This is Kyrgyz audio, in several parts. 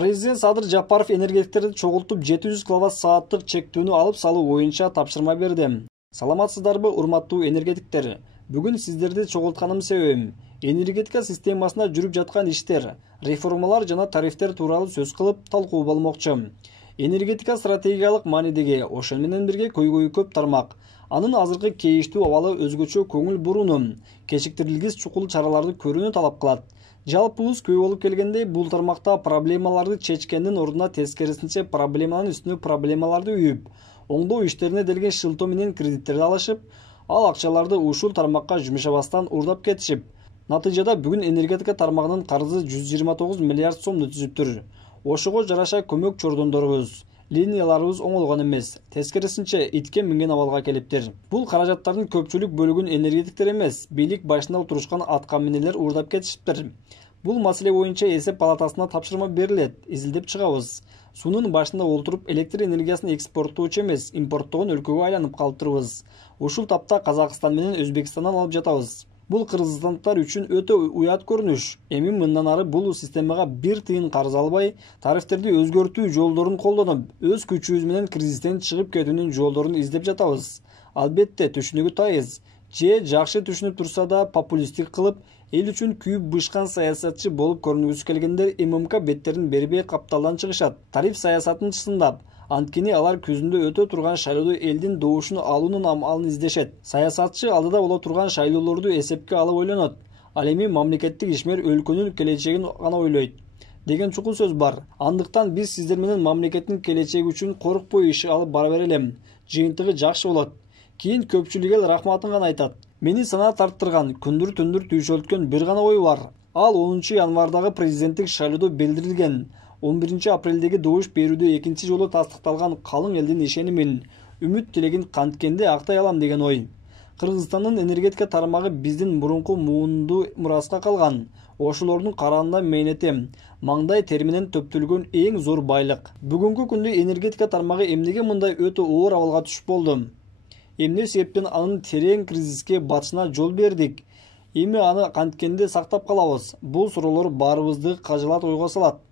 Президент Садыр Жапаров энергетиктерди чогултуп 700 киловатт-сааттык чектүүнү алып салуу боюнча тапшырма берди. Саламатсыздарбы, урматтуу энергетиктер? Бүгүн сиздерди чогултканым себебим энергетика системасына жүрүп жаткан иштер, реформалар жана тарифтер тууралуу сөз кылып талкуу болмокчу. Энергетика стратегиялык маанидеги, ошол менен бирге көйгөйү көп тармак. Анын азыркы кейиштүү абалы өзгөчө көңүл бурууну, кечиктирилгис чукул чараларды көрүүнү талап кылат. Жалпыбыз көй болуп келгенде бул тармакта проблемаларды чечкендин ордуна тескерисинче проблеманын үстүнө проблемаларды үйүп, оңдоо иштерине делген шылтоо менен кредиттерди алышып, ал акчаларды ушул тармакка жумшабастан урдап кетишип, натыйжада бүгүн энергетика тармагынын карызы 129 миллиард сомду түзүптүр. Ошого жараша көмөк чордондорубуз, линияларыбыз оңолгон эмес, тескерисинче итке минген абалга келиптир. Бул каражаттардын көпчүлүк бөлүгүн энергетиктер эмес, бийлик башында отурушкан аткаминерлер урдап кетишиптир. Бул маселе боюнча эсеп палатасына тапшырма берилет, изилдеп чыгабыз. Суунун башында олтуруп электр энергиясын экспорттоочу эмес, импорттогон өлкөгө айланып калыптырбыз. Ушул тапта Казакстан менен Өзбекстандан алып жатабыз. Бул кыргызстандыктар үчүн өтө уят көрүнүш. Эми мындан ары бул системага бир тыйын карыз албай, тарифтерди өзгөртүү жолдорун колдонуп, өз күчүбүз менен кризистен чыгып кетүүнүн жолдорун издеп жатабыз. Албетте түшүнүгү тайыз. Же жакшы түшүнүп турса да популисттик кылып, эл үчүн күйүп бышкан саясатчы болуп көрүнгүсү келгендер ММК беттерин бербей капталдан чыгышат. Тариф саясатын чысындап, анткени алар көзүндө өтө турган шайлоодо элдин добушун алуунун амалын издешет. Саясатчы алдыда боло турган шайлоолорду эсепке алып ойлонот. Ал эми мамлекеттик ишмер өлкөнүн келечегин гана ойлойт деген чукул сөз бар. Андыктан биз сиздер менен мамлекеттин келечеги үчүн коркпой иш алып бара берелем. Жыйынтыгы жакшы болот. Кийин көпчүлүк эл рахматын гана айтат. Мени санаа тарттырган, күндүр-түндүр түйшөлткөн бир гана ой бар. Ал 10 январдагы президенттик шайлоодо билдирилген. 11 апрелдеги добуш берүүдө экинчи жолу тастыкталган калың элдин ишенимин, үмүт тилегин канткенде актай алам деген ой. Кыргызстандын энергетика тармагы биздин мурунку муунду мураска калган. Ошолордун караанда мээнети, маңдай тери менен төптөлгөн эң зор байлык. Бүгүнкү күндө энергетика тармагы эмнеге мындай өтө оор абалга түшүп болду? Эмне себептен анын терең кризиске батышына жол бердик? Эми аны канткенде сактап калабыз? Бул суроолор баарыбызды кажалат ойго салат.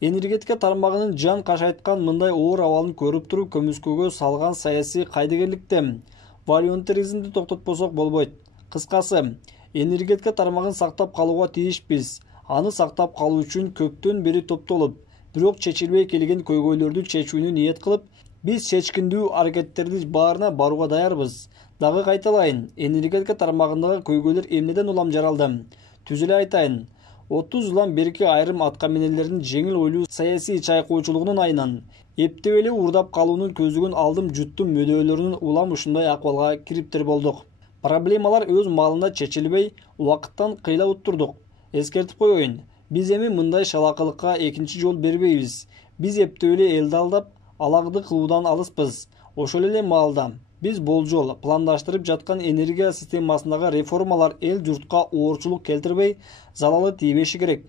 Энергетика тармагынын жан кашайткан мындай оор абалын көрүп туруп көмүскөгө салган саясий кайдыгерликте волюнтаризмди токтотпосок болбойт. Кыскасы, энергетика тармагын сактап калууга тийишпиз. Аны сактап калуу үчүн көптөн бери топтолуп, бирок чечилбей келген көйгөйлөрдү чечүүнү ниет кылып, биз чечкиндүү аракеттерди баарына барууга даярбыз. Дагы кайталайын, энергетика тармагындагы көйгөйлөр эмнеден улам жаралды? Түз эле айтайын. 30 жылдан берки айрым аткаминерлердин жеңил ойлуу саясий чайкоочулугунун айынан эптеп эле урдап калууну көздөгөн алдым жуттум мөдөөлөрүнүн улам ушундай акыбалга кириптир болдук. Проблемалар өз маалында чечилбей, убакыттан кыйла уттурдук. Эскертип коеюн, биз эми мындай шалакылыкка экинчи жол бербейбиз. Биз эптеп эле элди алдап, алагды кылуудан алыспыз. Ошол эле маалда биз болжол пландаштырып жаткан энергия системасындагы реформалар эл журтка оорчулук келтирбей, залалы тийбеши керек.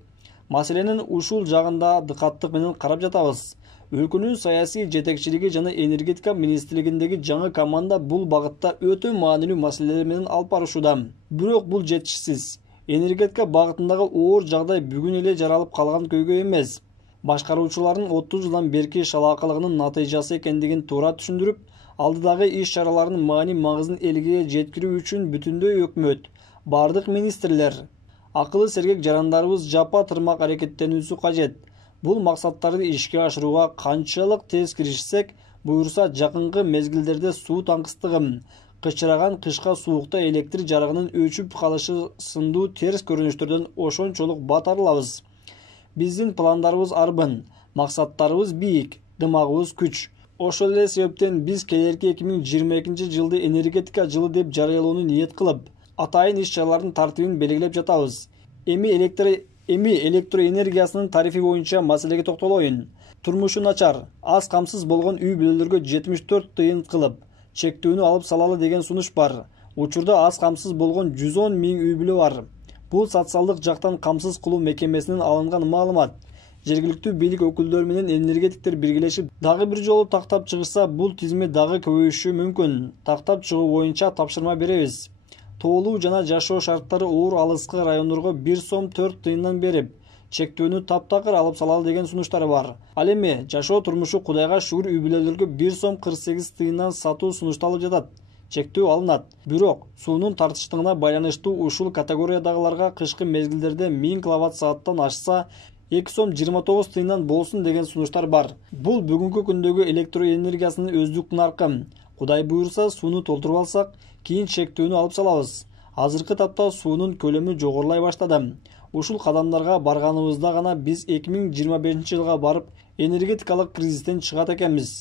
Маселенин ушул жагында дыкаттык менен карап жатабыз. Өлкөнүн саясий жетекчилиги жана энергетика министрлигиндеги жаңы команда бул багытта өтө маанилүү маселелер менен алып барышууда. Бирок бул жетишсиз. Энергетика багытындагы оор жагдай бүгүн эле жаралып калган көйгөй эмес. Башкаруучулардын 30 жылдан берки шалаакылыгынын натыйжасы экендигин туура түшүндүрүп, алдыдагы иш-чаралардын маани маңызын элге жеткирүү үчүн бүтүндөй өкмөт, бардык министрлер, акылы сергек жарандарыбыз жапа тырмак аракеттенүүсү кажет. Бул максаттарды ишке ашырууга канчалык тез киришсек, буюрса жакынкы мезгилдерде суу таңкыстыгы, кычыраган кышка суукта электр жарыгынын өчүп калышы сындуу терс көрүнүштөрдөн ошончолук бат арылабыз. Биздин пландарыбыз арбын, максаттарыбыз бийик, дымагыбыз күч. Ошол эле себептен биз келерки 2022 жылды энергетика жылы деп жарыялоону ниет кылып, атайын иш-чаралардын тартибин белгилеп жатабыз. Эми электроэнергиясынын тарифи боюнча маселеге токтолоюн. Турмушу начар, аз камсыз болгон үй бүлөлөргө 74 тыйын кылып, чектүүнү алып салалы деген сунуш бар. Учурда аз камсыз болгон 110 миң үй бүлө бар. Бул социалдык жактан камсыз кылуу мекемесинен алынган маалымат. Жергиликтүү бийлик өкүлдөрү менен энергетиктер биргелешип дагы бир жолу тактап чыгышса, бул тизме дагы көбөйүшү мүмкүн. Тактап чыгуу боюнча тапшырма беребиз. Тоолуу жана жашоо шарттары оор алыскы райондорго 1 сом 4 тыйындан берип, чектөөнү таптакыр алып салалы деген сунуштар бар. Ал эми жашоо турмушу Кудайга шүгүр үй бүлөлөргө 1 сом 48 тыйындан сатуу сунушталып жатат. Чектөө алынат. Бирок суунун тартыштыгына байланыштуу ушул категориядагыларга кышкы мезгилдерде 1000 киловатт-сааттан ашса 2 сом 29 тыйындан болсун деген сунуштар бар. Бул бүгүнкү күндөгү электро энергиясынын өздүк наркы. Кудай буйрса сууну толтуруп алсак, кийин чектөөнү алып салабыз. Азыркы тапта суунун көлөмү жогорулай баштады. Ушул кадамдарга барганыбызда гана биз 2025-жылга барып энергетикалык кризистен чыгат экенбиз.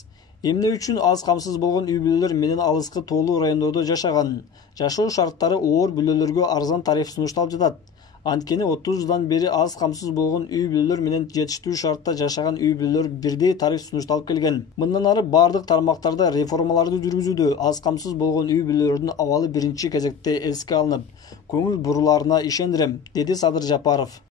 Эмне үчүн аз камсыз болгон үй бүлөлөр менен алыскы тоолуу райондордо жашаган? Жашоо шарттары оор бүлөлөргө арзан тариф сунушталып жатат. Анткени 30 жылдан бери аз камсыз болгон үй бүлөлөр менен жетиштүү шартта жашаган үй бүлөлөр бирдей тариф сунушталып келген. Мындан ары бардык тармактарда реформаларды жүргүзүүдө аз камсыз болгон үй бүлөлөрдүн абалы биринчи кезекте эске алынып, көңүл буруларына ишендирем, деди Садыр Жапаров.